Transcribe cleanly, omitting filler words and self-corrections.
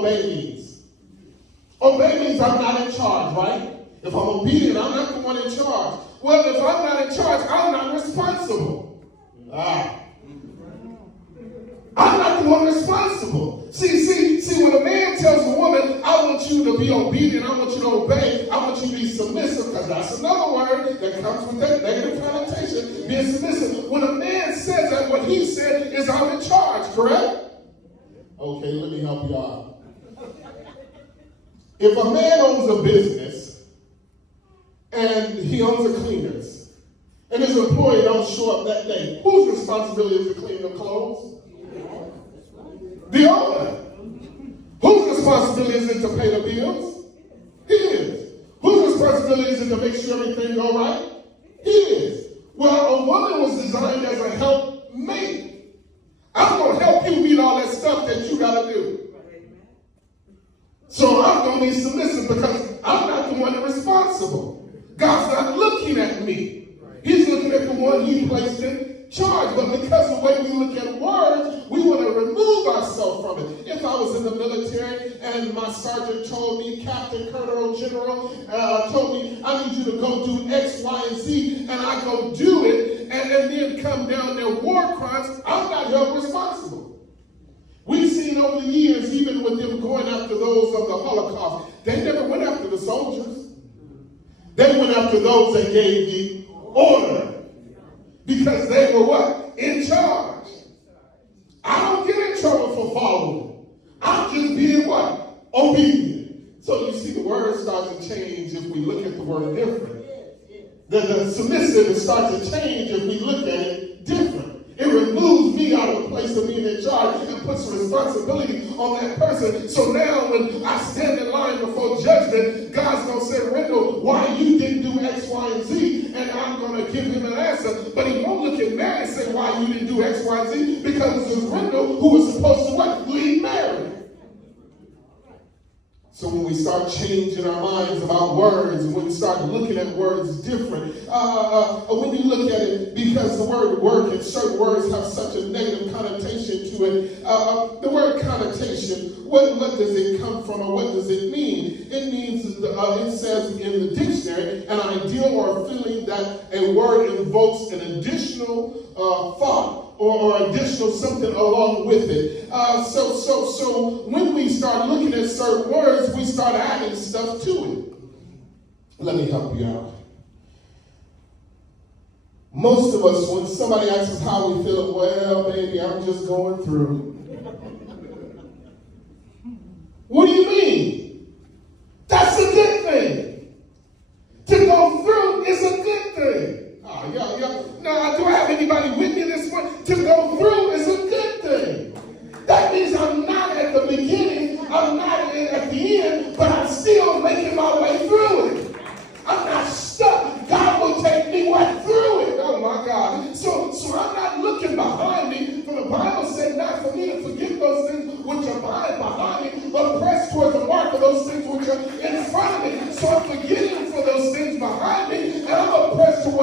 obey means? Obey means I'm not in charge, right? If I'm obedient, I'm not the one in charge. Well, if I'm not in charge, I'm not responsible. I'm not the one responsible. See, when a man tells a woman, I want you to be obedient, I want you to obey, I want you to be submissive, because that's another word that comes with that negative connotation, being submissive. When a man says that, what he said is, I'm in charge, correct? Okay, let me help you out. If a man owns a business, and he owns a cleaners, and his employee don't show up that day, whose responsibility is to clean the clothes? The owner. Whose responsibility is it to pay the bills? His. Whose responsibility is it to make sure everything go right? His. Well, a woman was designed as a helpmate. I'm going to help you meet all that stuff that you got to do. So I'm going to be submissive because I'm not the one responsible. God's not looking at me. He's looking at the one he placed in charge. But because of the way we look at words, we want to remove ourselves from it. If I was in the military and my sergeant told me, Captain, Colonel, General, told me, I need you to go do X, Y, and Z, and I go do it, and then come down there war crimes, I'm not held responsible. We've seen over the years, even with them going after those of the Holocaust, they never went after the soldiers. They went after those that gave the order. Because they were what? In charge. I don't get in trouble for following. I'm just being what? Obedient. So you see the word starts to change if we look at the word different. The submissive starts to change if we look at it different. It removes me out of the place of being in charge and puts responsibility on that person. So now when I stand in line before judgment, God's going to say, Rendell, why you didn't do X, Y, and Z? And I'm going to give him an answer. But he won't look at Mary and say, why you didn't do X, Y, and Z? Because it was Rendell who was supposed to what? Lead Mary. So when we start changing our minds about words, when we start looking at words different, when you look at it, because the word work and certain words have such a negative connotation to it, the word connotation, what does it come from or what does it mean? It means, it says in the dictionary, an idea or a feeling that a word invokes an additional thought or additional something along with it. So when we start looking at certain words, we start adding stuff to it. Let me help you out. Most of us, when somebody asks us how we feel, well, baby, I'm just going through. What do you mean? That's a good thing. To go through is a good thing. Now, do I have anybody with me this morning? To go through is a good thing. That means I'm not at the beginning, I'm not at the end, but I'm still making my way through it. I'm not stuck. God will take me right through it. Oh my God. So I'm not looking behind me. For the Bible said not for me to forget those things which are behind me